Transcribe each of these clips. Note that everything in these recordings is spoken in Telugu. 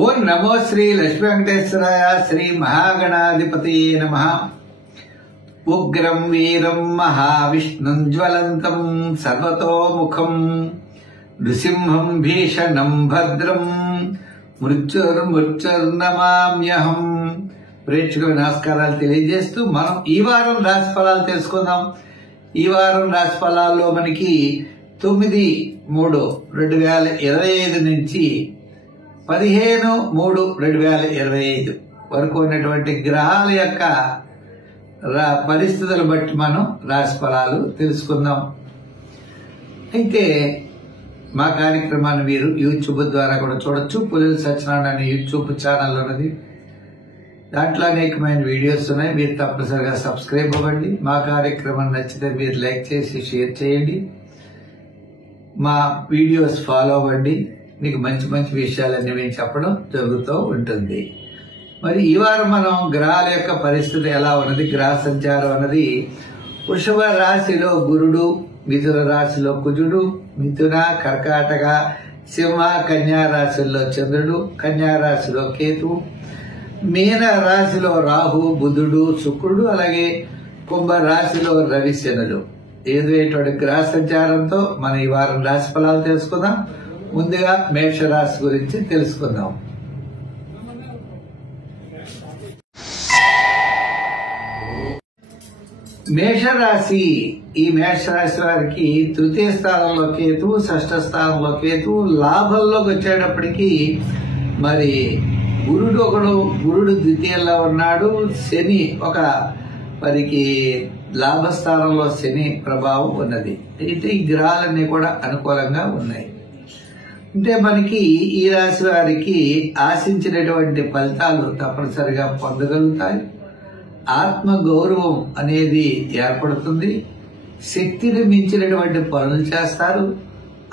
ఓం నమో శ్రీ లక్ష్మీ వెంకటేశ్వరాయ శ్రీ మహాగణాధిపతి నమః. ఉగ్రం వీరం మహావిష్ణుం జ్వలంతం సర్వతోముఖం నృసింహం భీషణం భద్రం మృత్యుర్నమామ్యహం. ప్రేక్షకుల నమస్కారాలు తెలియజేస్తూ మనం ఈ వారం రాశి ఫలాలు తెలుసుకుందాం. ఈ వారం రాశి ఫలాల్లో మనకి 9/3/2025 నుంచి 15/3/2025 వరకు ఉన్నటువంటి గ్రహాల యొక్క పరిస్థితులను బట్టి మనం రాశి ఫలాలు తెలుసుకుందాం. అయితే మా కార్యక్రమాన్ని మీరు యూట్యూబ్ ద్వారా కూడా చూడొచ్చు. పుల్లల సత్యనారాయణ అనే యూట్యూబ్ ఛానల్ ఉన్నది. దాంట్లో అనేకమైన వీడియోస్ ఉన్నాయి. మీరు తప్పనిసరిగా సబ్స్క్రైబ్ అవ్వండి. మా కార్యక్రమం నచ్చితే మీరు లైక్ చేసి షేర్ చేయండి. మా వీడియోస్ ఫాలో అవ్వండి. మీకు మంచి మంచి విషయాలన్నీ మేము చెప్పడం జరుగుతూ ఉంటుంది. మరి ఈ వారం మనం గ్రహాల యొక్క పరిస్థితి ఎలా ఉన్నది, గ్రహ సంచారం అన్నది వృషభ రాశిలో గురుడు, మిథున రాశిలో కుజుడు, మిథున, కర్కాటక, సింహ, కన్యా రాశుల్లో చంద్రుడు, కన్యా రాశిలో కేతు, మీన రాశిలో రాహు, బుధుడు, శుక్రుడు, అలాగే కుంభ రాశిలో రవి, శనులు. ఏదైనటువంటి గ్రహ సంచారంతో మనం ఈ వారం రాశి ఫలాలు తెలుసుకుందాం. ముందుగా మేషరాశి గురించి తెలుసుకుందాం. మేషరాశి, ఈ మేషరాశి వారికి తృతీయ స్థానంలో కేతు, షష్ఠ స్థానంలో కేతు, లాభంలోకి వచ్చేటప్పటికి మరి గురుడు ద్వితీయంలో ఉన్నాడు. శని మరికి లాభస్థానంలో శని ప్రభావం ఉన్నది. అయితే ఈ గ్రహాలన్నీ కూడా అనుకూలంగా ఉన్నాయి. అంటే మనకి ఈ రాశి వారికి ఆశించినటువంటి ఫలితాలు తప్పనిసరిగా పొందగలుగుతాయి. ఆత్మ గౌరవం అనేది ఏర్పడుతుంది. శక్తిని మించినటువంటి పనులు చేస్తారు.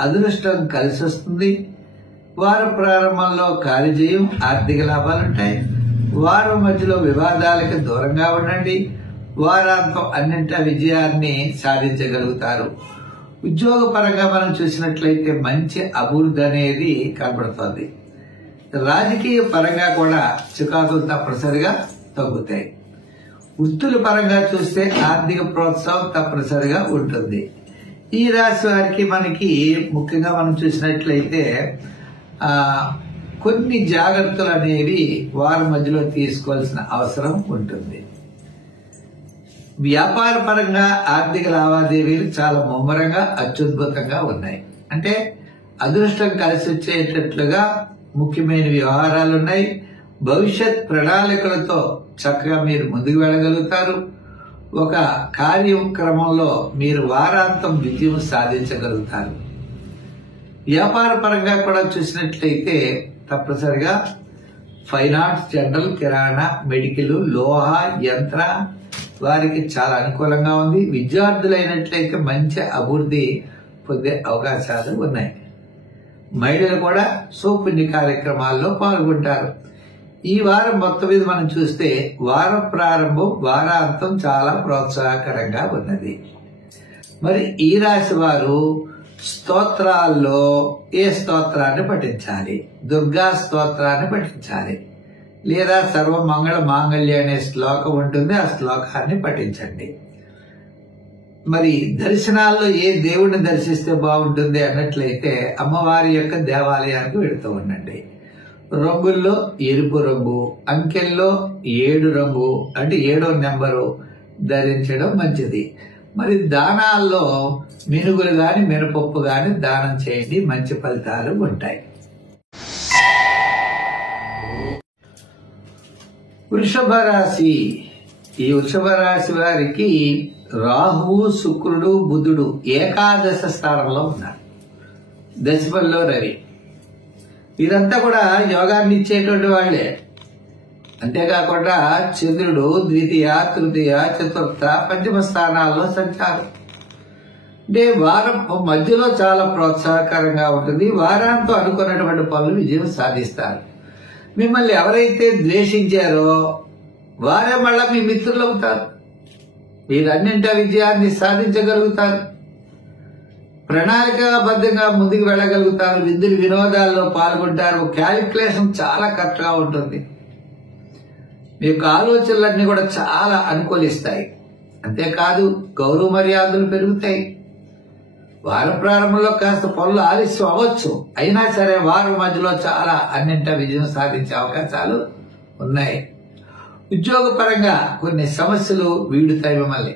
అదృష్టం కలిసి వస్తుంది. వార ప్రారంభంలో కార్యజయం, ఆర్థిక లాభాలుంటాయి. వారం మధ్యలో వివాదాలకు దూరంగా ఉండండి. వారాంతం అన్నింటా విజయాన్ని సాధించగలుగుతారు. ఉద్యోగ పరంగా మనం చూసినట్లయితే మంచి అభివృద్ధి అనేది కనబడుతోంది. రాజకీయ పరంగా కూడా చికాకులు తప్పనిసరిగా తగ్గుతాయి. వృత్తుల పరంగా చూస్తే ఆర్థిక ప్రోత్సాహం తప్పనిసరిగా ఉంటుంది. ఈ రాశి వారికి మనకి ముఖ్యంగా మనం చూసినట్లయితే కొన్ని జాగ్రత్తలు అనేవి వారి మధ్యలో తీసుకోవాల్సిన అవసరం ఉంటుంది. వ్యాపార పరంగా ఆర్థిక లావాదేవీలు చాలా ముమ్మరంగా అత్యద్భుతంగా ఉన్నాయి. అంటే అదృష్టం కలిసి వచ్చేటట్లుగా ముఖ్యమైన వ్యవహారాలు ఉన్నాయి. భవిష్యత్ ప్రణాళికలతో చక్కగా మీరు ముందుకు వెళ్ళగలుగుతారు. ఒక కార్యక్రమంలో మీరు వారాంతం విజయం సాధించగలుగుతారు. వ్యాపార పరంగా కూడా చూసినట్లయితే తప్పనిసరిగా ఫైనాన్స్, జనరల్, కిరాణా, మెడికల్, లోహ, యంత్ర వారికి చాలా అనుకూలంగా ఉంది. విద్యార్థులైనట్లయితే మంచి అభివృద్ధి పొందే అవకాశాలు ఉన్నాయి. మహిళలు కూడా పుణ్య కార్యక్రమాల్లో పాల్గొంటారు. ఈ వారం మొత్తం మీద మనం చూస్తే వారం ప్రారంభం, వారాంతం చాలా ప్రోత్సాహకరంగా ఉన్నది. మరి ఈ రాశి వారు స్తోత్రాల్లో ఏ స్తోత్రాన్ని పఠించాలి? దుర్గా స్తోత్రాన్ని పఠించాలి, లేదా సర్వమంగళ మాంగళ్య అనే శ్లోకం ఉంటుంది. ఆ శ్లోకాన్ని పఠించండి. మరి దర్శనాల్లో ఏ దేవుడిని దర్శిస్తే బాగుంటుంది అన్నట్లయితే అమ్మవారి యొక్క దేవాలయానికి వెళుతూ ఉండండి. రంగుల్లో ఎరుపు రంగు, అంకెల్లో 7 రంగు, అంటే 7వ నెంబరు ధరించడం మంచిది. మరి దానాల్లో మినుగులు గాని, మినపప్పు గాని దానం చేయండి. మంచి ఫలితాలు ఉంటాయి. వృషభ రాశి, ఈ వృషభ రాశి వారికి రాహువు, శుక్రుడు, బుధుడు ఏకాదశ స్థానంలో ఉన్నారు. దశమంలో రవి. ఇదంతా కూడా యోగాన్ని ఇచ్చేటువంటి వాళ్లే. అంతేకాకుండా చంద్రుడు ద్వితీయ, తృతీయ, చతుర్థ, పంచమ స్థానాల్లో సంచారం. అంటే వారం మధ్యలో చాలా ప్రోత్సాహకరంగా ఉంటుంది. వారాంతం అనుకున్నటువంటి పనులు విజయం సాధిస్తారు. మిమ్మల్ని ఎవరైతే ద్వేషించారో వారే మళ్ళా మీ మిత్రులు అవుతారు. మీరన్నింటా విజయాన్ని సాధించగలుగుతారు. ప్రణాళికాబద్ధంగా ముందుకు వెళ్ళగలుగుతారు. విందులు వినోదాల్లో పాల్గొంటారు. క్యాలిక్యులేషన్ చాలా కరెక్ట్ గా ఉంటుంది. మీ యొక్క ఆలోచనలన్నీ కూడా చాలా అనుకూలిస్తాయి. అంతేకాదు గౌరవ మర్యాదలు పెరుగుతాయి. వారం ప్రారంభంలో కాస్త పనులు ఆలస్యం అవ్వచ్చు, అయినా సరే వారం మధ్యలో చాలా అన్నింటా విజయం సాధించే అవకాశాలు ఉన్నాయి. ఉద్యోగపరంగా కొన్ని సమస్యలు వీడుతాయి మిమ్మల్ని.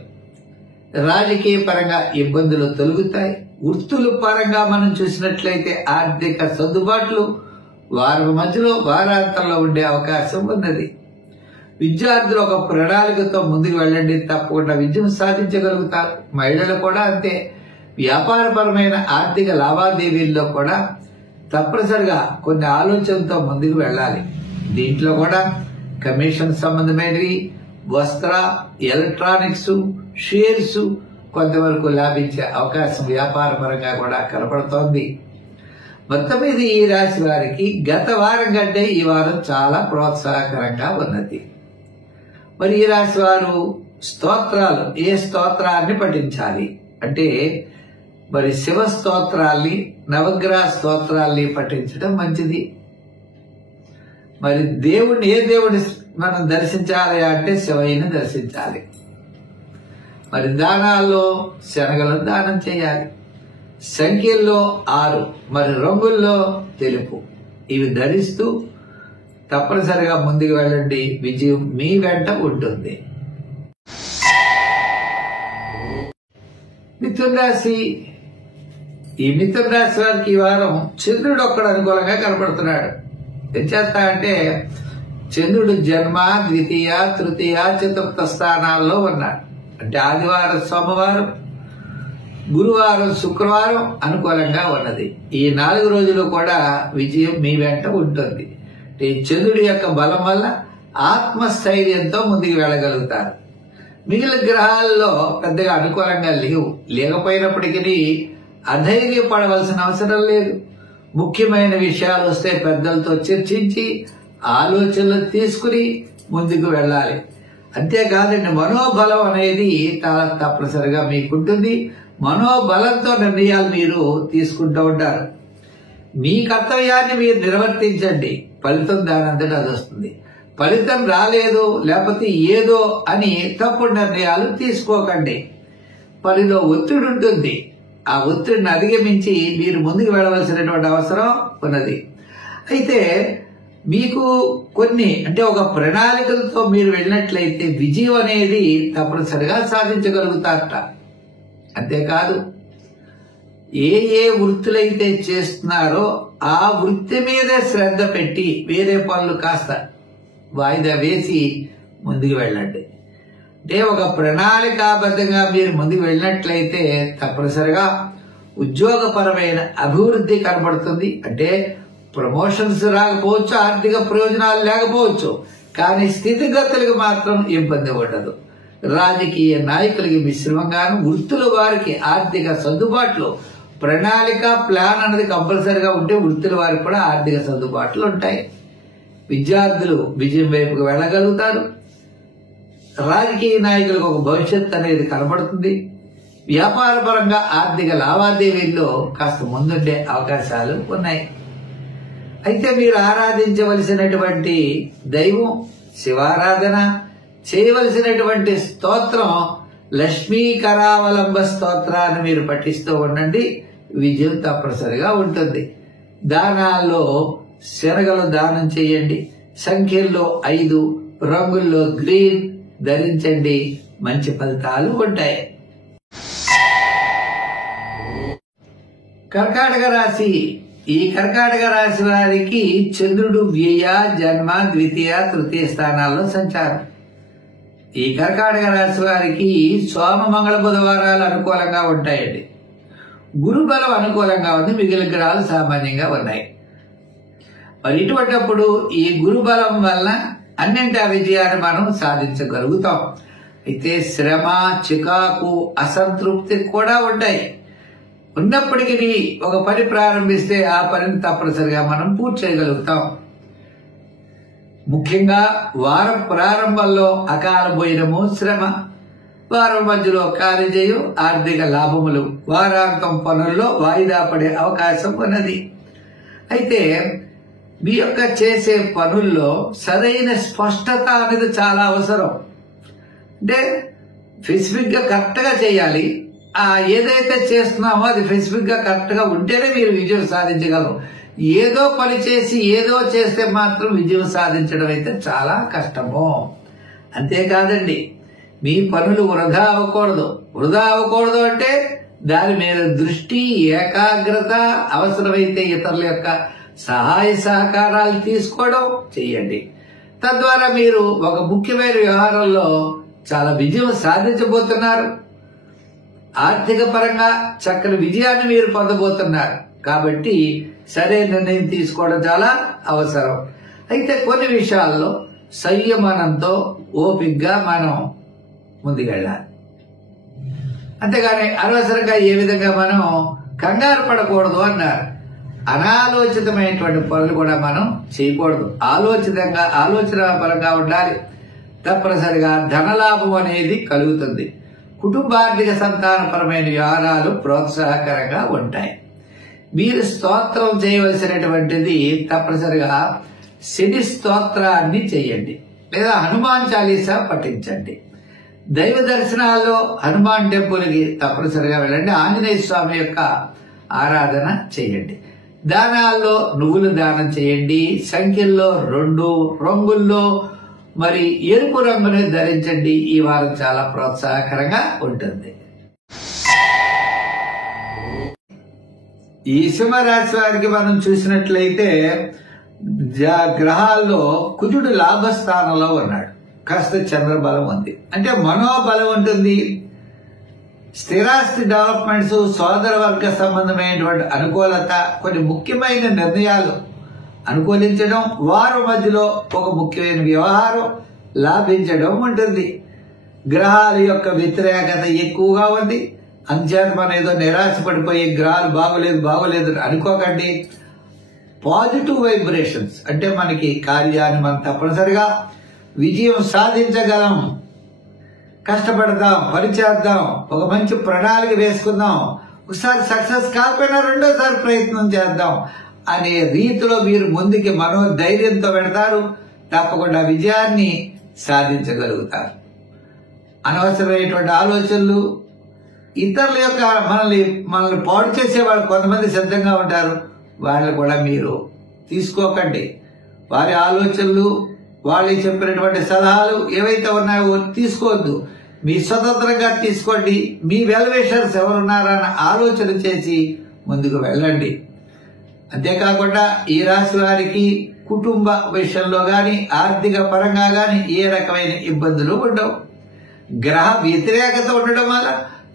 రాజకీయ పరంగా ఇబ్బందులు తొలగుతాయి. వృత్తుల పరంగా మనం చూసినట్లయితే ఆర్థిక సర్దుబాట్లు వారం మధ్యలో వారాంతంలో ఉండే అవకాశం ఉన్నది. విద్యార్థులు ఒక ప్రణాళికతో ముందుకు వెళ్ళండి, తప్పకుండా విజయం సాధించగలుగుతారు. మహిళలు కూడా అంతే. వ్యాపారపరమైన ఆర్థిక లావాదేవీల్లో కూడా తప్పనిసరిగా కొన్ని ఆలోచనతో ముందుకు వెళ్ళాలి. దీంట్లో కూడా కమిషన్ సంబంధమైనవి, వస్త్ర, ఎలక్ట్రానిక్స్, షేర్స్ కొంతవరకు లాభించే అవకాశం వ్యాపారపరంగా కూడా కనపడుతోంది. మొత్తం మీద ఈ రాశి వారికి గత వారం కంటే ఈ వారం చాలా ప్రోత్సాహకరంగా ఉన్నది. మరి ఈ రాశి వారు స్తోత్రాలు, ఏ స్తోత్రాన్ని పఠించాలి అంటే మరి శివ స్తోత్రాల్ని, నవగ్రహ స్తోత్రాల్ని పఠించడం మంచిది. మరి దేవుణ్ణి, ఏ దేవుడిని మనం దర్శించాలి అంటే శివయ్యని దర్శించాలి. మరి దానాల్లో శనగలను దానం చేయాలి. సంఖ్యల్లో 6, మరి రంగుల్లో తెలుపు, ఇవి ధరిస్తూ తప్పనిసరిగా ముందుకు వెళ్ళండి. విజయం మీ వెంట ఉంటుంది. మిథున రాశి. ఈ మిథున రాశి వారికి ఈ వారం చంద్రుడు ఒక్కడు అనుకూలంగా కనపడుతున్నాడు. ఏం చేస్తా అంటే చంద్రుడు జన్మ, ద్వితీయ, తృతీయ, చతుర్థ స్థానాల్లో ఉన్నాడు. అంటే ఆదివారం, సోమవారం, గురువారం, శుక్రవారం అనుకూలంగా ఉన్నది. ఈ 4 రోజులు కూడా విజయం మీ వెంట ఉంటుంది. ఈ చంద్రుడి యొక్క బలం వల్ల ఆత్మస్థైర్యంతో ముందుకు వెళ్ళగలుగుతారు. మిగిలిన గ్రహాల్లో పెద్దగా అనుకూలంగా లేకపోయినప్పటికీ అధైర్యపడవలసిన అవసరం లేదు. ముఖ్యమైన విషయాలు వస్తే పెద్దలతో చర్చించి ఆలోచనలు తీసుకుని ముందుకు వెళ్ళాలి. అంతేకాదండి, మనోబలం అనేది చాలా తప్పనిసరిగా మీకుంటుంది. మనోబలంతో నిర్ణయాలు మీరు తీసుకుంటూ ఉంటారు. మీ కర్తవ్యాన్ని మీరు నిర్వర్తించండి, ఫలితం దానంతటా అది వస్తుంది. ఫలితం రాలేదు, లేకపోతే ఏదో అని తప్పుడు నిర్ణయాలు తీసుకోకండి. పనిలో ఒత్తిడి ఉంటుంది. ఆ ఒత్తిడిని అధిగమించి మీరు ముందుకు వెళ్ళవలసినటువంటి అవసరం ఉన్నది. అయితే మీకు కొన్ని అంటే ఒక ప్రణాళికలతో మీరు వెళ్ళినట్లయితే విజయం అనేది తప్పనిసరిగా సాధించగలుగుతారట. అంతేకాదు, ఏ వృత్తులైతే చేస్తున్నారో ఆ వృత్తి మీదే శ్రద్ధ పెట్టి వేరే పనులు కాస్త వాయిదా వేసి ముందుకు వెళ్ళండి. అంటే ఒక ప్రణాళికాబద్ధంగా మీరు ముందుకు వెళ్ళినట్లయితే తప్పనిసరిగా ఉద్యోగపరమైన అభివృద్ధి కనబడుతుంది. అంటే ప్రమోషన్స్ రాకపోవచ్చు, ఆర్థిక ప్రయోజనాలు లేకపోవచ్చు, కానీ స్థితిగతులకు మాత్రం ఇబ్బంది ఉండదు. రాజకీయ నాయకులకి మిశ్రమంగాను, వృత్తుల వారికి ఆర్థిక సర్దుబాట్లు, ప్రణాళిక, ప్లాన్ అనేది కంపల్సరిగా ఉంటే వృత్తుల వారికి కూడా ఆర్థిక సర్దుబాట్లు ఉంటాయి. విద్యార్థులు విజయం వైపుకు వెళ్ళగలుగుతారు. రాజకీయ నాయకులకు ఒక భవిష్యత్ అనేది కనబడుతుంది. వ్యాపార పరంగా ఆర్థిక లావాదేవీల్లో కాస్త ముందుండే అవకాశాలు ఉన్నాయి. అయితే మీరు ఆరాధించవలసినటువంటి దైవం, శివారాధన చేయవలసినటువంటి స్తోత్రం లక్ష్మీ కరావలంబ స్తోత్రాన్ని మీరు పఠిస్తూ ఉండండి. విజయం తప్పనిసరిగా ఉంటుంది. దానాల్లో శనగలు దానం చేయండి. సంఖ్యల్లో 5, రంగుల్లో గ్రీన్ ధరించండి. మంచి ఫలితాలు ఉంటాయి. కర్కాటక రాశి. ఈ కర్కాటక రాశి వారికి చంద్రుడు వ్యయ, జన్మ, ద్వితీయ, తృతీయ స్థానాల్లో సంచారం. ఈ కర్కాటక రాశి వారికి సోమ, మంగళ, బుధవారాలు అనుకూలంగా ఉంటాయండి. గురుబలం అనుకూలంగా ఉంది. మిగిలిన గ్రహాలు సామాన్యంగా ఉన్నాయి. మరి ఇటువంటిప్పుడు ఈ గురుబలం వలన అన్నింటి విజయాన్ని మనం సాధించగలుగుతాం. అయితే శ్రమ, చికాకు, అసంతృప్తి కూడా ఉంటాయి. ఉన్నప్పటికీ ఒక పని ప్రారంభిస్తే ఆ పనిని తప్పనిసరిగా మనం పూర్తి చేయగలుగుతాం. ముఖ్యంగా వారం ప్రారంభంలో అకాల భోజనము, శ్రమ, వారం మధ్యలో కార్యజయం, ఆర్థిక లాభములు, వారాంతం పనుల్లో వాయిదా పడే అవకాశం ఉన్నది. అయితే మీ యొక్క చేసే పనుల్లో సరైన స్పష్టత అనేది చాలా అవసరం. అంటే స్పెసిఫిక్ గా కరెక్ట్ గా చేయాలి. ఏదైతే చేస్తున్నామో అది స్పెసిఫిక్ గా కరెక్ట్ గా ఉంటేనే మీరు విజయం సాధించగలరు. ఏదో పని చేసి ఏదో చేస్తే మాత్రం విజయం సాధించడం అయితే చాలా కష్టము. అంతేకాదండి, మీ పనులు వృధా అవ్వకూడదు. వృధా అవ్వకూడదు అంటే దాని మీద దృష్టి, ఏకాగ్రత, అవసరమైతే ఇతరుల యొక్క సహాయ సహకారాలు తీసుకోవడం చేయండి. తద్వారా మీరు ఒక ముఖ్యమైన వ్యవహారంలో చాలా విజయం సాధించబోతున్నారు. ఆర్థిక పరంగా చక్కని విజయాన్ని మీరు పొందబోతున్నారు. కాబట్టి సరైన నిర్ణయం తీసుకోవడం చాలా అవసరం. అయితే కొన్ని విషయాల్లో సంయమనంతో ఓపికగా మనం ముందుకెళ్ళాలి. అంతేగాని అనవసరంగా ఏ విధంగా మనం కంగారు పడకూడదు అన్నారు. అనాలోచితమైనటువంటి పనులు కూడా మనం చేయకూడదు. ఆలోచన పరంగా ఉండాలి. తప్పనిసరిగా ధనలాభం అనేది కలుగుతుంది. కుటుంబార్థిక సంతానపరమైన వ్యవహారాలు ప్రోత్సాహకరంగా ఉంటాయి. మీరు స్తోత్రం చేయవలసినటువంటిది తప్పనిసరిగా శని స్తోత్రాన్ని చేయండి, లేదా హనుమాన్ చాలీసా పఠించండి. దైవ దర్శనాల్లో హనుమాన్ టెంపుల్కి తప్పనిసరిగా వెళ్ళండి. ఆంజనేయ స్వామి యొక్క ఆరాధన చేయండి. దానాల్లో నువ్వులు దానం చేయండి. సంఖ్యల్లో 2 రంగుల్లో మరి ఎరుపు రంగుని ధరించండి. ఈ వారం చాలా ప్రోత్సాహకరంగా ఉంటుంది. ఈ సింహరాశి వారికి మనం చూసినట్లయితే గ్రహాల్లో కుజుడు లాభస్థానంలో ఉన్నాడు. కాస్త చంద్రబలం ఉంది, అంటే మనోబలం ఉంటుంది. స్థిరాస్తి డెవలప్మెంట్స్, సోదర వర్గ సంబంధమైనటువంటి అనుకూలత, కొన్ని ముఖ్యమైన నిర్ణయాలు అనుకూలించడం, వారం మధ్యలో ఒక ముఖ్యమైన వ్యవహారం లాభించడం ఉంటుంది. గ్రహాల యొక్క వ్యతిరేకత ఎక్కువగా ఉంది. అంచేత మనం ఏదో నిరాశ పడిపోయి గ్రహాలు బాగోలేదు అనుకోకండి. పాజిటివ్ వైబ్రేషన్స్ అంటే మనకి కార్యాన్ని మనం తప్పనిసరిగా విజయం సాధించగలం. కష్టపడదాం, పనిచేద్దాం, ఒక మంచి ప్రణాళిక వేసుకుందాం, ఒకసారి సక్సెస్ కాకపోయినా రెండోసారి ప్రయత్నం చేద్దాం అనే రీతిలో మీరు ముందుకి మనోధైర్యంతో పెడతారు. తప్పకుండా విజయాన్ని సాధించగలుగుతారు. అనవసరమైనటువంటి ఆలోచనలు, ఇతరుల యొక్క మనల్ని పాడు చేసే వాళ్ళు కొంతమంది సిద్ధంగా ఉంటారు. వాళ్ళు కూడా మీరు తీసుకోకండి. వారి ఆలోచనలు, వాళ్ళు చెప్పినటువంటి సలహాలు ఏవైతే ఉన్నాయో తీసుకోవద్దు. మీ స్వతంత్రంగా తీసుకోండి. మీ వెల్విషర్స్ ఎవరున్నారన్న ఆలోచన చేసి ముందుకు వెళ్ళండి. అంతేకాకుండా ఈ రాశి వారికి కుటుంబ విషయంలో గాని, ఆర్థిక పరంగా గాని ఏ రకమైన ఇబ్బందులు ఉండవు. గ్రహ వ్యతిరేకత ఉండడం వల్ల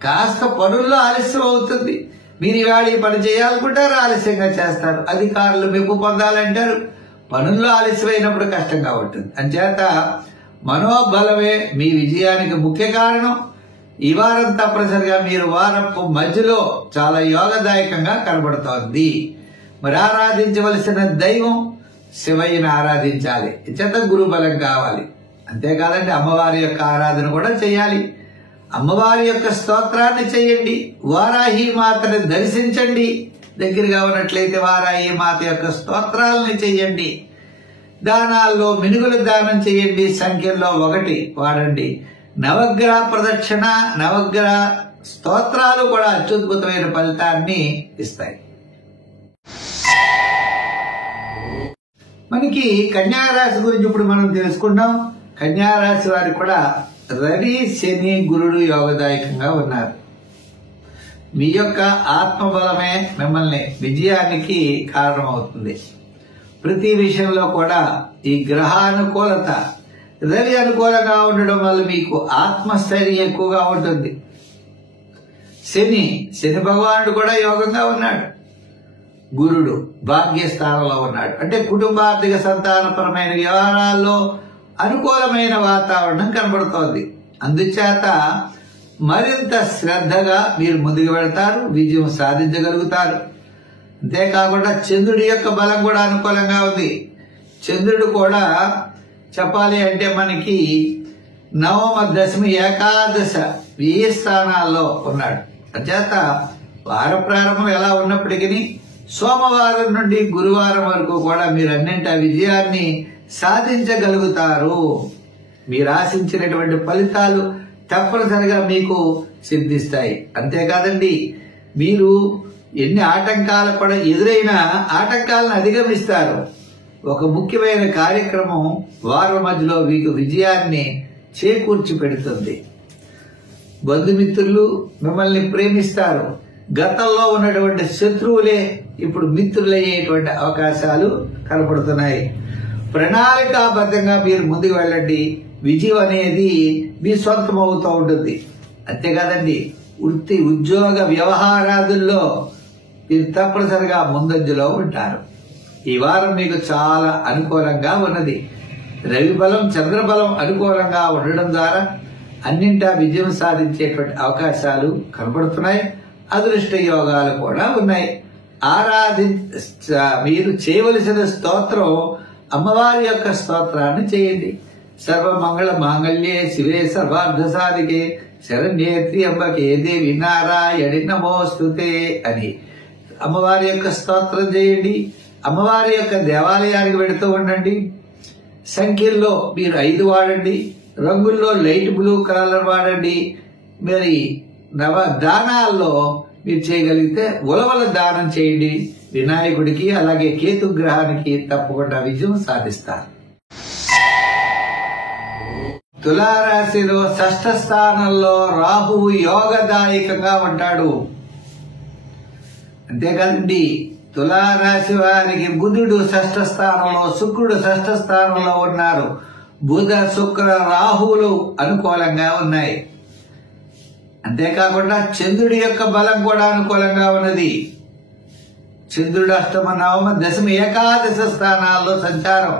కాస్త పనుల్లో ఆలస్యం అవుతుంది. మీరు ఇవాళ ఈ పని చేయాలనుకుంటారు, ఆలస్యంగా చేస్తారు. అధికారులు మెప్పు పొందాలంటారు, పనుల్లో ఆలస్యమైనప్పుడు కష్టంగా ఉంటుంది. అంచేత మనోబలమే మీ విజయానికి ముఖ్య కారణం. ఈ వారం తప్పనిసరిగా మీరు వారపు మధ్యలో చాలా యోగదాయకంగా కనబడుతోంది. మరి ఆరాధించవలసిన దైవం శివయ్యని ఆరాధించాలి. చేత గురుబలం కావాలి. అంతేకాదండి, అమ్మవారి యొక్క ఆరాధన కూడా చేయాలి. అమ్మవారి యొక్క స్తోత్రాన్ని చేయండి. వారాహి మాతని దర్శించండి. దగ్గరగా ఉన్నట్లయితే వారాహి మాత యొక్క స్తోత్రాలని చేయండి. దానాల్లో మినుగులు దానం చేయండి. సంఖ్యల్లో 1 వాడండి. నవగ్రహ ప్రదక్షిణ, నవగ్రహ స్తోత్రాలు కూడా అత్యద్భుతమైన ఫలితాన్ని ఇస్తాయి. మనకి కన్యారాశి గురించి ఇప్పుడు మనం తెలుసుకున్నాం. కన్యారాశి వారికి కూడా రవి, శని, గురుడు యోగదాయకంగా ఉన్నారు. మీ యొక్క ఆత్మబలమే మిమ్మల్ని విజయానికి కారణమవుతుంది. ప్రతి విషయంలో కూడా ఈ గ్రహానుకూలత, రవి అనుకూలంగా ఉండడం వల్ల మీకు ఆత్మస్థైర్యం ఎక్కువగా ఉంటుంది. శని భగవానుడు కూడా యోగంగా ఉన్నాడు. గురుడు భాగ్యస్థానంలో ఉన్నాడు. అంటే కుటుంబార్థిక సంతానపరమైన వ్యవహారాల్లో అనుకూలమైన వాతావరణం కనబడుతోంది. అందుచేత మరింత శ్రద్ధగా మీరు ముందుకు వెళ్తారు, విజయం సాధించగలుగుతారు. అంతేకాకుండా చంద్రుడి యొక్క బలం కూడా అనుకూలంగా ఉంది. చంద్రుడు కూడా చెప్పాలి అంటే మనకి 9వ, 10వ, ఏకాదశ వ్యయ స్థానాల్లో ఉన్నాడు. అంచేత వార ప్రారంభం ఎలా ఉన్నప్పటికీ సోమవారం నుండి గురువారం వరకు కూడా మీరు అన్నింటి విజయాన్ని సాధించగలుగుతారు. మీరు ఆశించినటువంటి ఫలితాలు తప్పనిసరిగా మీకు సిద్ధిస్తాయి. అంతేకాదండి, మీరు ఎన్ని ఆటంకాలు కూడా ఎదురైనా ఆటంకాలను అధిగమిస్తారు. ఒక ముఖ్యమైన కార్యక్రమం వారం మధ్యలో మీకు విజయాన్ని చేకూర్చి పెడుతుంది. బంధుమిత్రులు మిమ్మల్ని ప్రేమిస్తారు. గతంలో ఉన్నటువంటి శత్రువులే ఇప్పుడు మిత్రులయ్యేటువంటి అవకాశాలు కనపడుతున్నాయి. ప్రణాళికాబద్ధంగా మీరు ముందుకు వెళ్ళండి. విజయం అనేది మీ సొంతం అవుతూ ఉంటుంది. అంతేకాదండి, వృత్తి ఉద్యోగ వ్యవహారాదుల్లో మీరు తప్పనిసరిగా ముందంజలో ఉంటారు. ఈ వారం మీకు చాలా అనుకూలంగా ఉన్నది. రవి బలం చంద్రబలం అనుకూలంగా ఉండడం ద్వారా అన్నింటా విజయం సాధించేటువంటి అవకాశాలు కనబడుతున్నాయి. అదృష్ట యోగాలు కూడా ఉన్నాయి. మీరు చేయవలసిన స్తోత్రం అమ్మవారి యొక్క స్తోత్రాన్ని చేయండి. సర్వమంగళ మాంగళ్యే శివే సర్వార్థ సాధికే శరణ్యే త్ర్యంబకే దేవి నారాయణి నమోస్తుతే అని అమ్మవారి యొక్క స్తోత్రం చేయండి. అమ్మవారి యొక్క దేవాలయానికి వెళుతూ ఉండండి. సంఖ్యల్లో మీరు 5 వాడండి. రంగుల్లో లైట్ బ్లూ కలర్ వాడండి. మరి నవ దానాల్లో మీరు చేయగలిగితే ఉలవల దానం చేయండి వినాయకుడికి. అలాగే కేతుగ్రహానికి తప్పకుండా విజయం సాధిస్తారు. తులారాశిలో 6వ స్థానంలో రాహువు యోగదాయకంగా ఉంటాడు. అంతేకాదండి, తులారాశి వారికి బుధుడు 6వ స్థానంలో, శుక్రుడు 6వ స్థానంలో ఉన్నారు. బుధ శుక్ర రాహువులు అనుకూలంగా ఉన్నాయి. అంతేకాకుండా చంద్రుడి యొక్క బలం కూడా అనుకూలంగా ఉన్నది. చంద్రుడు అష్టమ నవమ దశమ ఏకాదశ స్థానాల్లో సంచారం.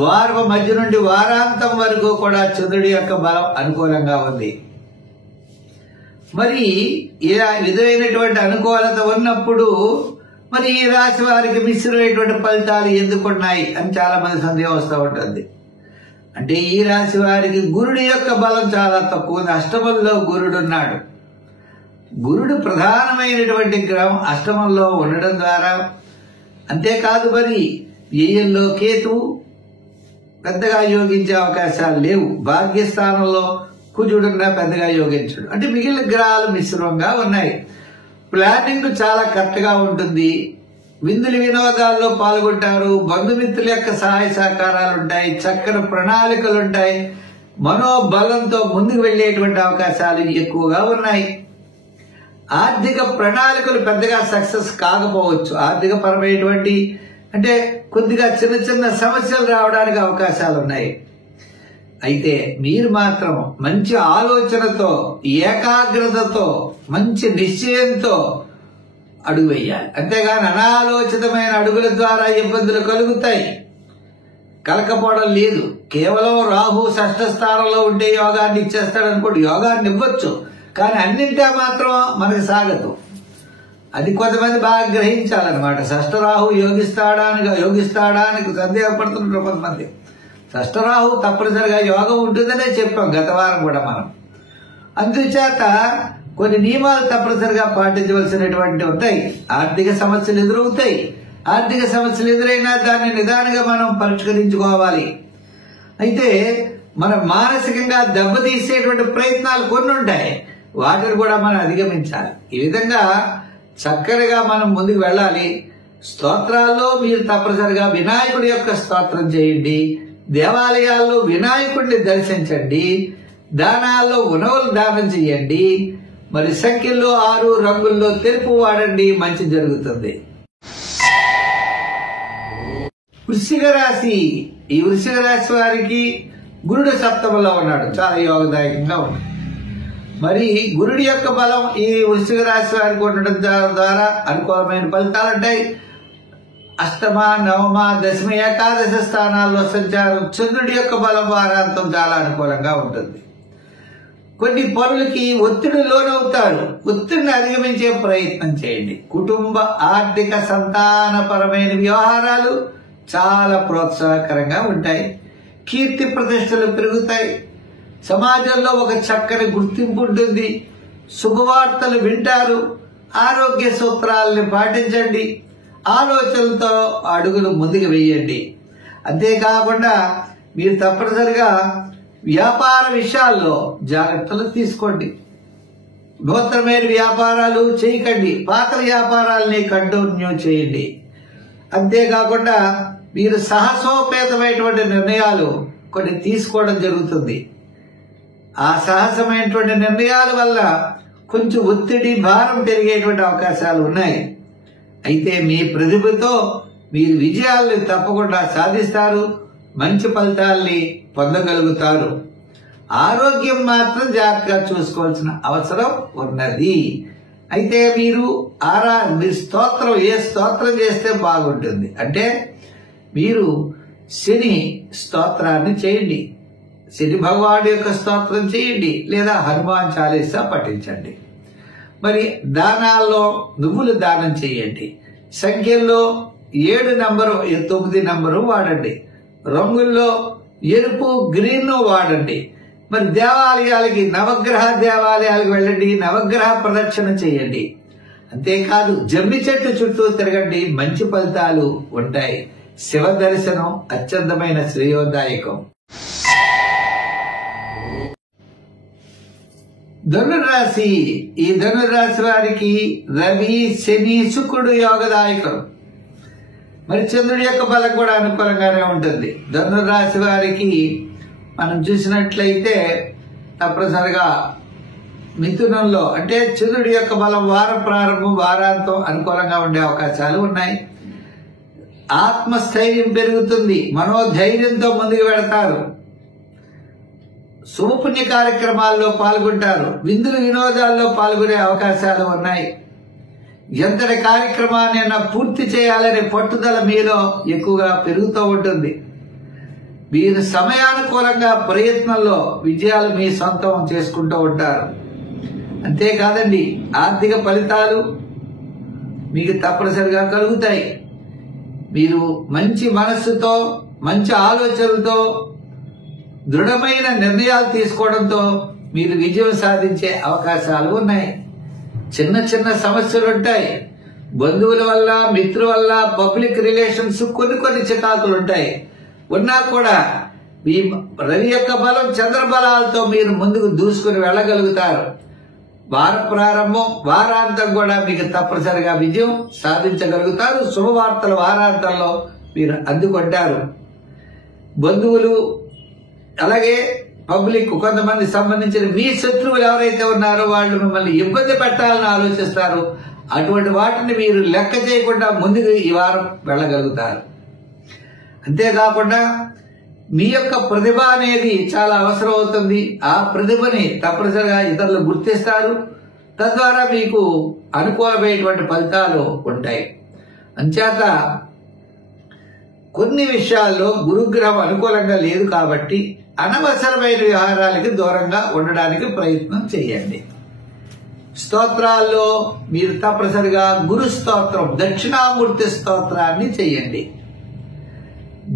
వారం మధ్య నుండి వారాంతం వరకు కూడా చంద్రుడి యొక్క బలం అనుకూలంగా ఉంది. మరి ఇలా విధమైనటువంటి అనుకూలత ఉన్నప్పుడు మరి ఈ రాశి వారికి మిశ్రమైనటువంటి ఫలితాలు ఎందుకున్నాయి అని చాలా మంది సందేహం వస్తూ ఉంటుంది. అంటే ఈ రాశి వారికి గురుడి యొక్క బలం చాలా తక్కువ ఉంది. అష్టమంలో గురుడు ఉన్నాడు. గురుడు ప్రధానమైనటువంటి గ్రహం అష్టమంలో ఉండడం ద్వారా, అంతేకాదు మరి వ్యయంలో కేతువు పెద్దగా యోగించే అవకాశాలు లేవు. భాగ్యస్థానంలో కుజుడున్నా పెద్దగా యోగించడు. అంటే మిగిలిన గ్రహాలు మిశ్రమంగా ఉన్నాయి. ప్లానింగ్ చాలా కరెక్ట్ గా ఉంటుంది. విందులు వినోదాల్లో పాల్గొంటారు. బంధుమిత్రుల యొక్క సహాయ సహకారాలు ఉంటాయి. చక్కని ప్రణాళికలు ఉంటాయి. మనోబలంతో ముందుకు వెళ్లేటువంటి అవకాశాలు ఎక్కువగా ఉన్నాయి. ఆర్థిక ప్రణాళికలు పెద్దగా సక్సెస్ కాకపోవచ్చు. ఆర్థిక పరమైనటువంటి అంటే కొద్దిగా చిన్న చిన్న సమస్యలు రావడానికి అవకాశాలు ఉన్నాయి. అయితే మీరు మాత్రం మంచి ఆలోచనతో, ఏకాగ్రతతో, మంచి నిశ్చయంతో అడుగు వేయాలి. అంతేగాని అనాలోచితమైన అడుగుల ద్వారా ఇబ్బందులు కలుగుతాయి. కలకపోవడం లేదు. కేవలం రాహు 6వ స్థానంలో ఉంటే యోగాన్ని ఇచ్చేస్తాడు అనుకోండి. యోగాన్ని ఇవ్వచ్చు, కానీ అన్నింటా మాత్రం మనకు సాగదు. అది కొంతమంది బాగా గ్రహించాలన్నమాట. 6వ రాహు యోగిస్తాడానికి సందేహపడుతున్నారు కొంతమంది. 6వ రాహు తప్పనిసరిగా యోగం ఉంటుందనే చెప్పాం గత వారం కూడా మనం. అందుచేత కొన్ని నియమాలు తప్పనిసరిగా పాటించవలసినటువంటి ఉంటాయి. ఆర్థిక సమస్యలు ఎదురవుతాయి. ఆర్థిక సమస్యలు ఎదురైనా దాన్ని నిదానంగా మనం పరిష్కరించుకోవాలి. అయితే మన మానసికంగా దెబ్బతీసేటువంటి ప్రయత్నాలు కొన్ని ఉంటాయి. వాటిని కూడా మనం అధిగమించాలి. ఈ విధంగా చక్కగా మనం ముందుకు వెళ్ళాలి. స్తోత్రాల్లో మీరు తప్పనిసరిగా వినాయకుడి యొక్క స్తోత్రం చేయండి. దేవాలయాల్లో వినాయకుడిని దర్శించండి. దానాల్లో ఉనవలు దానం చేయండి. మరి సంఖ్యల్లో 6, రంగుల్లో తెలుపు వాడండి. మంచి జరుగుతుంది. వృశ్చిక రాశి. ఈ వృశ్చిక రాశి వారికి గురుడు 7వ ఉన్నాడు. చాలా యోగదాయకంగా ఉంది. మరి గురుడి యొక్క బలం ఈ వృశ్చిక రాశి వారికి ఉండడం ద్వారా అనుకూలమైన ఫలితాలు ఉంటాయి. అష్టమ నవమ దశమ ఏకాదశ స్థానాల్లో సంచారం. చంద్రుడి యొక్క బలం వారాంతం చాలా అనుకూలంగా ఉంటుంది. కొన్ని పనులకి ఒత్తిడి లోనవుతారు. ఒత్తిడిని అధిగమించే ప్రయత్నం చేయండి. కుటుంబ ఆర్థిక సంతానపరమైన వ్యవహారాలు చాలా ప్రోత్సాహకరంగా ఉంటాయి. కీర్తి ప్రతిష్టలు పెరుగుతాయి. సమాజంలో ఒక చక్కని గుర్తింపు ఉంటుంది, శుభవార్తలు వింటారు, ఆరోగ్య సూత్రాలని పాటించండి, ఆలోచనలతో అడుగులు ముందుకు వేయండి. అంతేకాకుండా మీరు తప్పనిసరిగా వ్యాపార విషయాల్లో జాగ్రత్తలు తీసుకోండి. నూతనమైన వ్యాపారాలు చేయకండి, పాత వ్యాపారాలని కంటిన్యూ చేయండి. అంతేకాకుండా మీరు సాహసోపేతమైనటువంటి నిర్ణయాలు కొన్ని తీసుకోవడం జరుగుతుంది. ఆ సాహసమైనటువంటి నిర్ణయాల వల్ల కొంచెం ఒత్తిడి, భారం పెరిగేటువంటి అవకాశాలు ఉన్నాయి. అయితే మీ ప్రతిభతో మీరు విజయాల్ని తప్పకుండా సాధిస్తారు, మంచి ఫలితాల్ని పొందగలుగుతారు. ఆరోగ్యం మాత్రం జాగ్రత్తగా చూసుకోవాల్సిన అవసరం ఉన్నది. అయితే మీరు స్తోత్రం ఏ స్తోత్రం చేస్తే బాగుంటుంది అంటే మీరు శని స్తోత్రాన్ని చేయండి, శని భగవానుడి యొక్క స్తోత్రం చేయండి, లేదా హనుమాన్ చాలీసా పఠించండి. మరి దానాల్లో నువ్వులు దానం చేయండి. సంఖ్యల్లో 7 నంబరు 9 నంబరు వాడండి. రంగుల్లో ఎరుపు, గ్రీన్ వాడండి. మరి దేవాలయాలకి, నవగ్రహ దేవాలయాలకు వెళ్ళండి, నవగ్రహ ప్రదక్షిణ చేయండి. అంతేకాదు జమ్మి చెట్టు చుట్టూ తిరగండి, మంచి ఫలితాలు ఉంటాయి. శివ దర్శనం అత్యంతమైన శ్రేయోదాయకం. ధనురాశి, ఈ ధనురాశి వారికి రవి, శని, శుక్రుడు యోగదాయకులు. మరి చంద్రుడి యొక్క బలం కూడా అనుకూలంగానే ఉంటుంది. ధనురాశి వారికి మనం చూసినట్లయితే తప్పనిసరిగా మిథునంలో అంటే చంద్రుడి యొక్క బలం వారం ప్రారంభం, వారాంతం అనుకూలంగా ఉండే అవకాశాలు ఉన్నాయి. ఆత్మస్థైర్యం పెరుగుతుంది, మనోధైర్యంతో ముందుకు వెళతారు, శుభపుణ్య కార్యక్రమాల్లో పాల్గొంటారు, విందులు వినోదాల్లో పాల్గొనే అవకాశాలు ఉన్నాయి. ఎంతటి కార్యక్రమాన్ని పూర్తి చేయాలనే పట్టుదల మీలో ఎక్కువగా పెరుగుతూ ఉంటుంది. మీరు సమయానుకూలంగా ప్రయత్నంలో విజయాలు మీ సొంతం చేసుకుంటూ ఉంటారు. అంతేకాదండి, ఆర్థిక ఫలితాలు మీకు తప్పనిసరిగా కలుగుతాయి. మీరు మంచి మనస్సుతో, మంచి ఆలోచనలతో, దృఢమైన నిర్ణయాలు తీసుకోవడంతో మీరు విజయం సాధించే అవకాశాలు ఉన్నాయి. చిన్న చిన్న సమస్యలు ఉంటాయి, బంధువుల వల్ల, మిత్రుల వల్ల, పబ్లిక్ రిలేషన్స్ కొన్ని చికాకులు ఉంటాయి. ఉన్నా కూడా మీ రవి యొక్క బలం, చంద్ర బలాలతో మీరు ముందుకు దూసుకుని వెళ్ళగలుగుతారు. వార ప్రారంభం, వారాంతం కూడా మీకు తప్పనిసరిగా విజయం సాధించగలుగుతారు. శుభవార్తల వారాంతంలో మీరు అందుకుంటారు. బంధువులు అలాగే పబ్లిక్, కొంతమంది సంబంధించిన మీ శత్రువులు ఎవరైతే ఉన్నారో వాళ్ళు మిమ్మల్ని ఇబ్బంది పెట్టాలని ఆలోచిస్తారు. అటువంటి వాటిని మీరు లెక్క చేయకుండా ముందుకు ఈ వారం వెళ్ళగలుగుతారు. అంతేకాకుండా మీ యొక్క ప్రతిభ అనేది చాలా అవసరం అవుతుంది. ఆ ప్రతిభని తప్పనిసరిగా ఇతరులు గుర్తిస్తారు, తద్వారా మీకు అనుకూలమైనటువంటి ఫలితాలు ఉంటాయి. అంచేత కొన్ని విషయాల్లో గురుగ్రహం అనుకూలంగా లేదు కాబట్టి అనవసరమైన వ్యవహారాలకి దూరంగా ఉండడానికి ప్రయత్నం చేయండి. స్తోత్రాల్లో మీరు తప్పనిసరిగా గురు స్తోత్రం, దక్షిణామూర్తి స్తోత్రాన్ని చేయండి.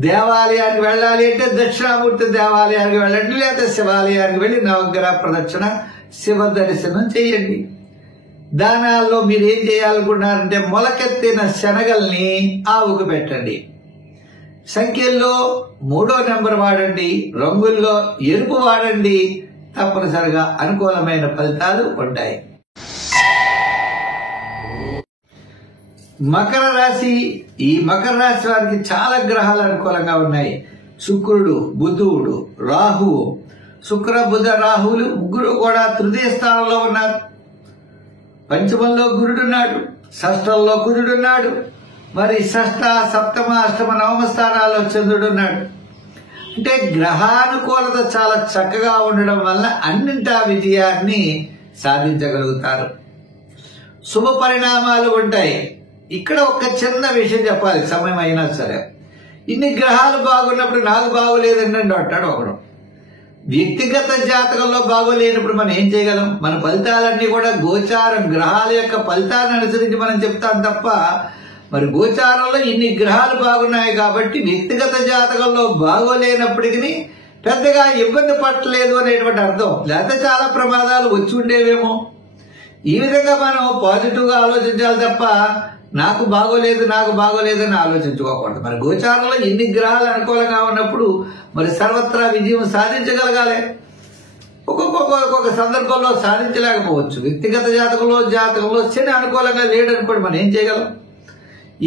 దేవాలయానికి వెళ్ళాలి అంటే దక్షిణామూర్తి దేవాలయానికి వెళ్ళండి, లేదా శివాలయానికి వెళ్ళి నవగ్రహ ప్రదక్షిణ, శివ దర్శనం చేయండి. దానాల్లో మీరు ఏం చేయాలనుకున్నారంటే మొలకెత్తిన శనగల్ని ఆవుకు పెట్టండి. సంఖ్యల్లో 3వ నెంబర్ వాడండి, రంగుల్లో ఎరుపు వాడండి. తప్పనిసరిగా అనుకూలమైన ఫలితాలు ఉంటాయి. మకర రాశి, ఈ మకర రాశి వారికి చాలా గ్రహాలు అనుకూలంగా ఉన్నాయి. శుక్రుడు, బుధుడు, రాహువు. శుక్ర, బుధ, రాహువులు ముగ్గురు కూడా తృతీయ స్థానంలో ఉన్నారు. పంచమంలో గురుడున్నాడు, షష్టంలో కుజుడున్నాడు, మరి షష్ట, సప్తమ, అష్టమ, నవమ స్థానాల్లో చంద్రుడున్నాడు. అంటే గ్రహానుకూలత చాలా చక్కగా ఉండడం వల్ల అన్నింటా విజయాన్ని సాధించగలుగుతారు. శుభ పరిణామాలు ఉంటాయి. ఇక్కడ ఒక చిన్న విషయం చెప్పాలి, సమయం అయినా సరే. ఇన్ని గ్రహాలు బాగున్నప్పుడు నాకు బాగోలేదండి అంటాడు ఒకడు. వ్యక్తిగత జాతకంలో బాగోలేనప్పుడు మనం ఏం చేయగలం? మన ఫలితాలన్నీ కూడా గోచారం, గ్రహాల యొక్క ఫలితాలను అనుసరించి మనం చెప్తాం తప్ప, మరి గోచారంలో ఇన్ని గ్రహాలు బాగున్నాయి కాబట్టి వ్యక్తిగత జాతకంలో బాగోలేనప్పటికీ పెద్దగా ఇబ్బంది పట్టలేదు అనేటువంటి అర్థం. లేకపోతే చాలా ప్రమాదాలు వచ్చి ఉండేవేమో. ఈ విధంగా మనం పాజిటివ్ గా ఆలోచించాలి తప్ప నాకు బాగోలేదు అని ఆలోచించుకోకూడదు. మరి గోచారంలో ఇన్ని గ్రహాలు అనుకూలంగా ఉన్నప్పుడు మరి సర్వత్రా విజయం సాధించగలగాలి. ఒక్కొక్క సందర్భంలో సాధించలేకపోవచ్చు. వ్యక్తిగత జాతకంలో శని అనుకూలంగా లేడనుకోండి, మనం ఏం చేయగలం?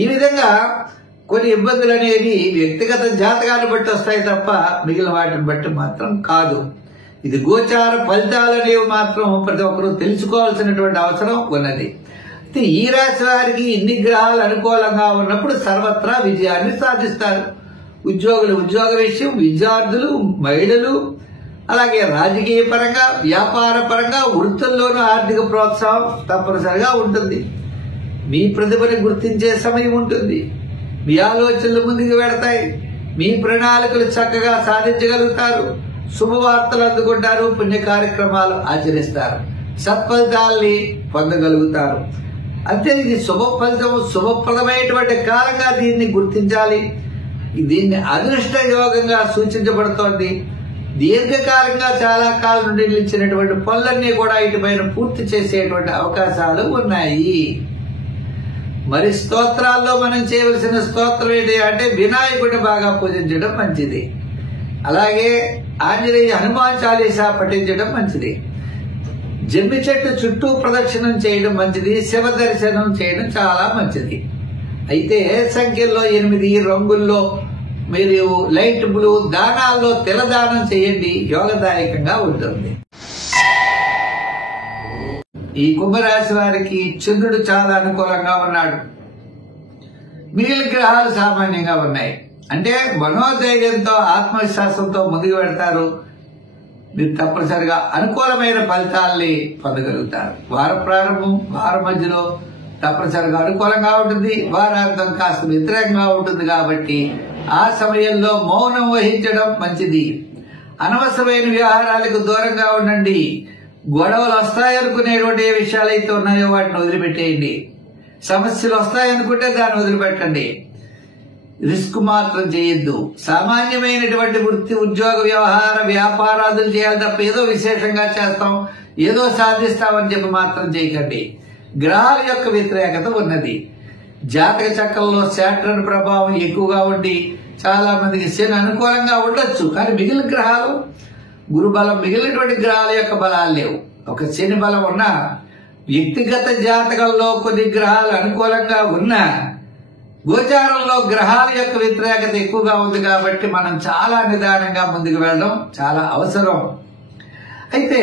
ఈ విధంగా కొన్ని ఇబ్బందులు అనేవి వ్యక్తిగత జాతకాన్ని బట్టి వస్తాయి తప్ప మిగిలిన వాటిని బట్టి మాత్రం కాదు. ఇది గోచార ఫలితాలు అనేవి మాత్రం ప్రతి ఒక్కరూ తెలుసుకోవాల్సినటువంటి అవసరం ఉన్నది. అయితే ఈ రాశి వారికి ఇన్ని గ్రహాలు అనుకూలంగా ఉన్నప్పుడు సర్వత్రా విజయాన్ని సాధిస్తారు. ఉద్యోగ విషయం, విద్యార్థులు, మహిళలు, అలాగే రాజకీయ పరంగా, వ్యాపార పరంగా, వృత్తుల్లోనూ ఆర్థిక ప్రోత్సాహం తప్పనిసరిగా ఉంటుంది. మీ ప్రతిభని గుర్తించే సమయం ఉంటుంది. మీ ఆలోచనలు ముందుకు వెడతాయి. మీ ప్రణాళికలు చక్కగా సాధించగలుగుతారు. శుభవార్తలు అందుకుంటారు. పుణ్య కార్యక్రమాలు ఆచరిస్తారు. సత్ఫలితాల్ని పొందగలుగుతారు. అంతే, ఇది శుభ ఫలితం, శుభప్రదమైనటువంటి కాలంగా దీన్ని గుర్తించాలి. దీన్ని అదృష్ట యోగంగా సూచించబడుతోంది. దీర్ఘకాలంగా చాలా కాలం నుండి నిలిచినటువంటి పనులన్నీ కూడా ఇటుపైన పూర్తి చేసేటువంటి అవకాశాలు ఉన్నాయి. మరి స్తోత్రాల్లో మనం చేయవలసిన స్తోత్రం ఏంటి అంటే వినాయకుడిని బాగా పూజించడం మంచిది. అలాగే ఆంజనేయ హనుమాన్ చాలీసా పఠించడం మంచిది. జమ్మి చెట్టు చుట్టూ ప్రదక్షిణం చేయడం మంచిది. శివ దర్శనం చేయడం చాలా మంచిది. అయితే సంఖ్యల్లో 8 రంగుల్లో మీరు లైట్ బ్లూ దానాల్లో తెల్లదానం చేయండి, యోగదాయకంగా ఉంటుంది. ఈ కుంభరాశి వారికి చంద్రుడు చాలా అనుకూలంగా ఉన్నాడు. మిగిలిన గ్రహాలు సామాన్యంగా ఉన్నాయి. అంటే మనోధైర్యంతో, ఆత్మవిశ్వాసంతో ముందుకు వెళ్తారు. మీరు తప్పనిసరిగా అనుకూలమైన ఫలితాల్ని పొందగలుగుతారు. వార ప్రారంభం, వారం మధ్యలో తప్పనిసరిగా అనుకూలంగా ఉంటుంది. వారాంతం కాస్త వ్యతిరేకంగా ఉంటుంది. కాబట్టి ఆ సమయంలో మౌనం వహించడం మంచిది. అనవసరమైన వ్యవహారాలకు దూరంగా ఉండండి. గొడవలు వస్తాయనుకునేటువంటి ఏ విషయాలు అయితే ఉన్నాయో వాటిని వదిలిపెట్టేయండి. సమస్యలు వస్తాయనుకుంటే దాన్ని వదిలిపెట్టండి. రిస్క్ మాత్రం చేయొద్దు. సామాన్యమైనటువంటి వృత్తి, ఉద్యోగ, వ్యవహార, వ్యాపారాదులు చేయాలి తప్ప ఏదో విశేషంగా చేస్తాం, ఏదో సాధిస్తామని చెప్పి మాత్రం చేయకండి. గ్రహాల యొక్క వ్యతిరేకత ఉన్నది. జాతక చక్రంలో శాట్రన్ ప్రభావం ఎక్కువగా ఉండి చాలా మందికి శని అనుకూలంగా ఉండొచ్చు. కానీ మిగిలిన గ్రహాలు, గురు బలం, మిగిలినటువంటి గ్రహాల యొక్క బలాలు లేవు. ఒక శని బలం ఉన్నా, వ్యక్తిగత జాతకంలో కొన్ని గ్రహాలు అనుకూలంగా ఉన్నా, గోచారంలో గ్రహాల యొక్క వ్యతిరేకత ఎక్కువగా ఉంది. కాబట్టి మనం చాలా నిదానంగా ముందుకు వెళ్ళడం చాలా అవసరం. అయితే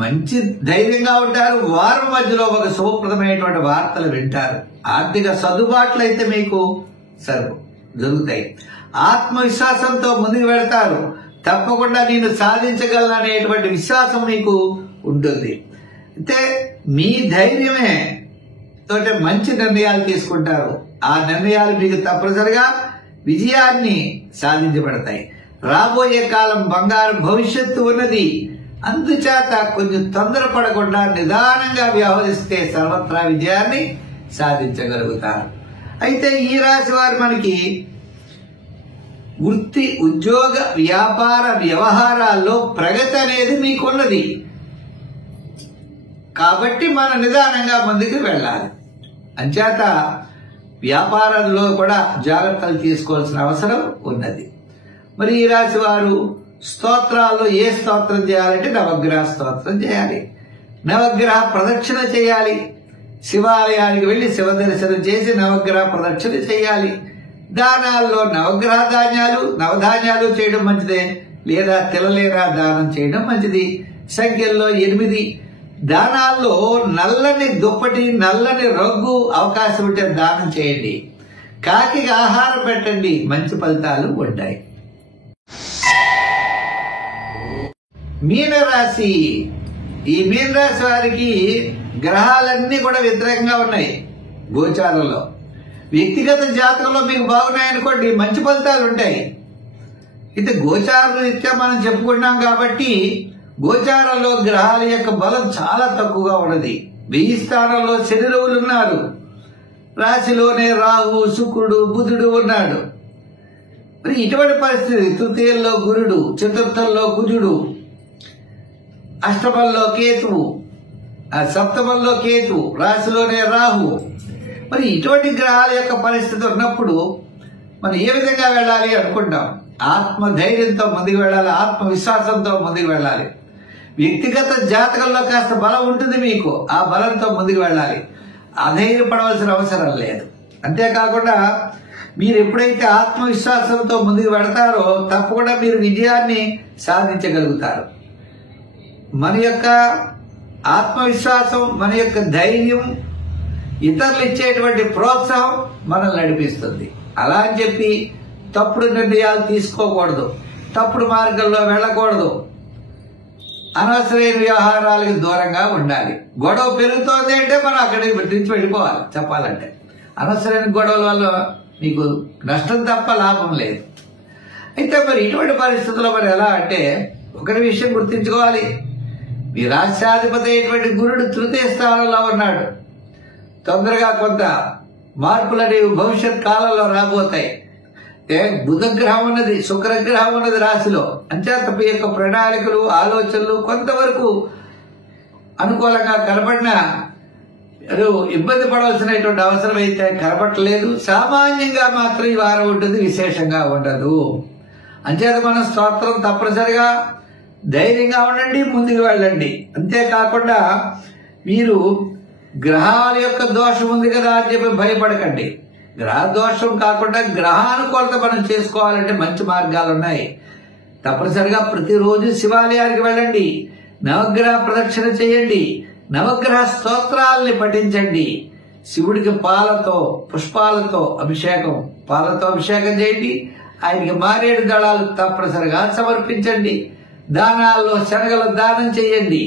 మంచి ధైర్యంగా ఉంటారు. వారం మధ్యలో ఒక శుభప్రదమైనటువంటి వార్తలు వింటారు. ఆర్థిక సర్దుబాట్లు అయితే మీకు జరుగుతాయి. ఆత్మవిశ్వాసంతో ముందుకు వెళ్తారు. తప్పకుండా నేను సాధించగలను అనేటువంటి విశ్వాసం మీకు ఉంటుంది. అయితే మీ ధైర్యమే తోటి మంచి నిర్ణయాలు తీసుకుంటారు. ఆ నిర్ణయాలు మీకు తప్పనిసరిగా విజయాన్ని సాధించబడతాయి. రాబోయే కాలం బంగారు భవిష్యత్తు ఉన్నది. అందుచేత కొంచెం తొందరపడకుండా నిదానంగా వ్యవహరిస్తే సర్వత్రా విజయాన్ని సాధించగలుగుతారు. అయితే ఈ రాశి వారు మనకి వృత్తి, ఉద్యోగ, వ్యాపార, వ్యవహారాల్లో ప్రగతి అనేది మీకున్నది. కాబట్టి మనం నిదానంగా ముందుకు వెళ్ళాలి. అంచేత వ్యాపారంలో కూడా జాగ్రత్తలు తీసుకోవాల్సిన అవసరం ఉన్నది. మరి ఈ రాశి వారు స్తోత్రాల్లో ఏ స్తోత్రం చేయాలంటే నవగ్రహ స్తోత్రం చేయాలి. నవగ్రహ ప్రదక్షిణ చేయాలి. శివాలయానికి వెళ్లి శివ దర్శనం చేసి నవగ్రహ ప్రదక్షిణ చేయాలి. దానాల్లో నవగ్రహ నవధాన్యాలు చేయడం మంచిదే, లేదా తిలలేరా దానం చేయడం మంచిది. సంఖ్యల్లో 8 దానాల్లో నల్లని దుప్పటి, నల్లని రగ్గు అవకాశం ఉంటే దానం చేయండి. కాకికి ఆహారం పెట్టండి, మంచి ఫలితాలు ఉంటాయి. మీనరాశి. ఈ మీనరాశి వారికి గ్రహాలన్నీ కూడా వ్యతిరేకంగా ఉన్నాయి గోచారంలో. వ్యక్తిగత జాతకంలో మీకు బాగున్నాయనుకోండి, మంచి ఫలితాలు ఉంటాయి. అయితే గోచార రీత్యా మనం చెప్పుకున్నాం కాబట్టి గోచారంలో గ్రహాల యొక్క బలం చాలా తక్కువగా ఉన్నది. 1000 స్థానంలో శని రవులు ఉన్నారు. రాశిలోనే రాహు, శుక్రుడు, బుధుడు ఉన్నాడు. మరి ఇటువంటి పరిస్థితి తృతీయంలో గురుడు, చతుర్థంలో కుజుడు, అష్టమంలో కేతువు, సప్తమంలో కేతు, రాశిలోనే రాహు. మరి ఇటువంటి గ్రహాల యొక్క పరిస్థితి ఉన్నప్పుడు మనం ఏ విధంగా వెళ్ళాలి అనుకుంటాం? ఆత్మధైర్యంతో ముందుకు వెళ్ళాలి, ఆత్మవిశ్వాసంతో ముందుకు వెళ్ళాలి. వ్యక్తిగత జాతకంలో కాస్త బలం ఉంటుంది మీకు, ఆ బలంతో ముందుకు వెళ్ళాలి. అధైర్యపడవలసిన అవసరం లేదు. అంతేకాకుండా మీరు ఎప్పుడైతే ఆత్మవిశ్వాసంతో ముందుకు వెళతారో తప్పకుండా మీరు విజయాన్ని సాధించగలుగుతారు. మన యొక్క ఆత్మవిశ్వాసం, మన యొక్క ధైర్యం, ఇతరులు ఇచ్చేటువంటి ప్రోత్సాహం మనల్ని నడిపిస్తుంది. అలా అని చెప్పి తప్పుడు నిర్ణయాలు తీసుకోకూడదు, తప్పుడు మార్గంలో వెళ్ళకూడదు, అనవసరమైన వ్యవహారాలకు దూరంగా ఉండాలి. గొడవ పెరుగుతోంది అంటే మనం అక్కడికి నుంచి వెళ్ళిపోవాలి. చెప్పాలంటే అనవసరమైన గొడవల వల్ల మీకు నష్టం తప్ప లాభం లేదు. అయితే మరి ఇటువంటి పరిస్థితుల్లో మరి ఎలా అంటే ఒకరి విషయం గుర్తించుకోవాలి. మీ రాష్ట్రాధిపతి అయినటువంటి గురుడు తృతీయ స్థానంలో ఉన్నాడు. తొందరగా కొంత మార్పులు అనేవి భవిష్యత్ కాలంలో రాబోతాయి. బుధగ్రహం ఉన్నది, శుక్రగ్రహం ఉన్నది రాశిలో. అంచేత మీ యొక్క ప్రణాళికలు, ఆలోచనలు కొంతవరకు అనుకూలంగా కనబడినా ఇబ్బంది పడవలసినటువంటి అవసరం అయితే కనబట్టలేదు. సామాన్యంగా మాత్రం ఈ వారం ఉంటుంది, విశేషంగా ఉండదు. అంచేత మన స్తోత్రం తప్పనిసరిగా ధైర్యంగా ఉండండి, ముందుకు వెళ్ళండి. అంతేకాకుండా మీరు గ్రహాల యొక్క దోషం ఉంది కదా అని చెప్పి భయపడకండి. గ్రహ దోషం కాకుండా గ్రహానుకూలత మనం చేసుకోవాలంటే మంచి మార్గాలు ఉన్నాయి. తప్పనిసరిగా ప్రతిరోజు శివాలయానికి వెళ్ళండి, నవగ్రహ ప్రదక్షిణ చేయండి, నవగ్రహ స్తోత్రాలని పఠించండి. శివుడికి పాలతో, పుష్పాలతో అభిషేకం, పాలతో అభిషేకం చేయండి. ఆయనకి మారేడు దళాలు తప్పనిసరిగా సమర్పించండి. దానాల్లో శనగల దానం చేయండి.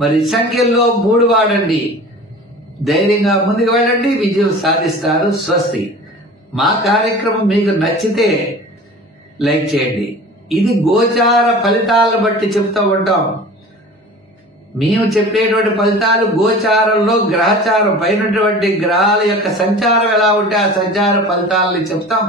మరి సంఖ్యల్లో 3 వాడండి. ధైర్యంగా ముందుకు వెళ్ళండి, విజయం సాధిస్తారు. స్వస్తి. మా కార్యక్రమం మీకు నచ్చితే లైక్ చేయండి. ఇది గోచార ఫలితాలను బట్టి చెప్తూ ఉంటాం. మేము చెప్పేటువంటి ఫలితాలు గోచారంలో గ్రహచారం పైనటువంటి గ్రహాల యొక్క సంచారం ఎలా ఉంటే ఆ సంచార ఫలితాలని చెప్తాం.